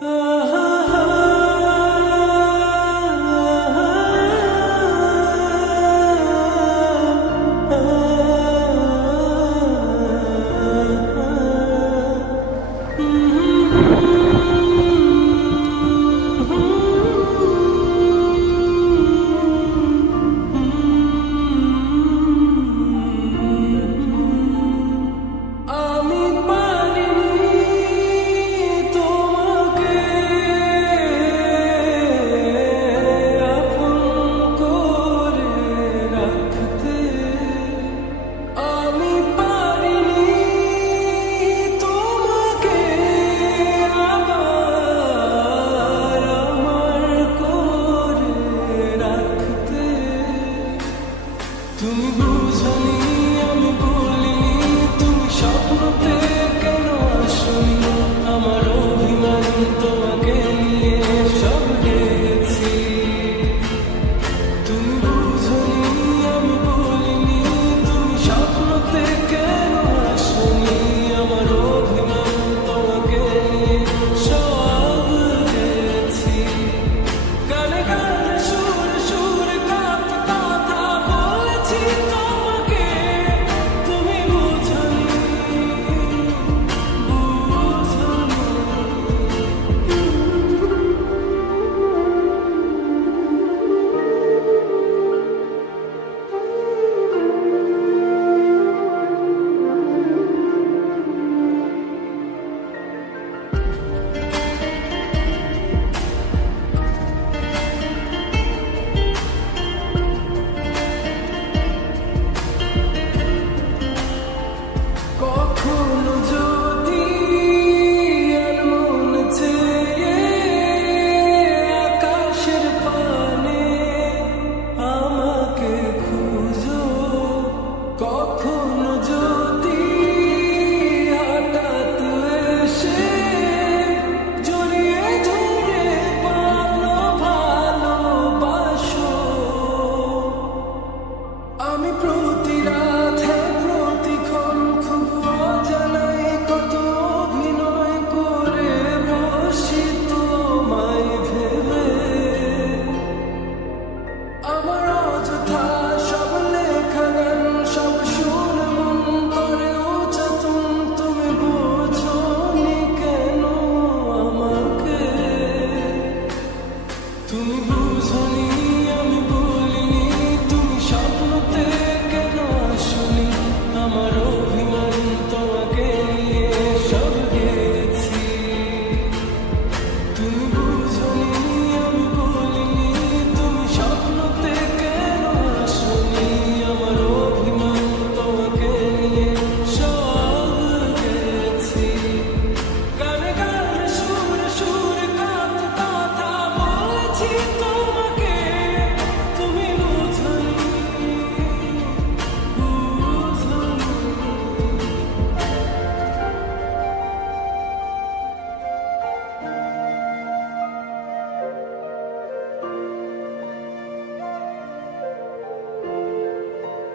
Ah. you.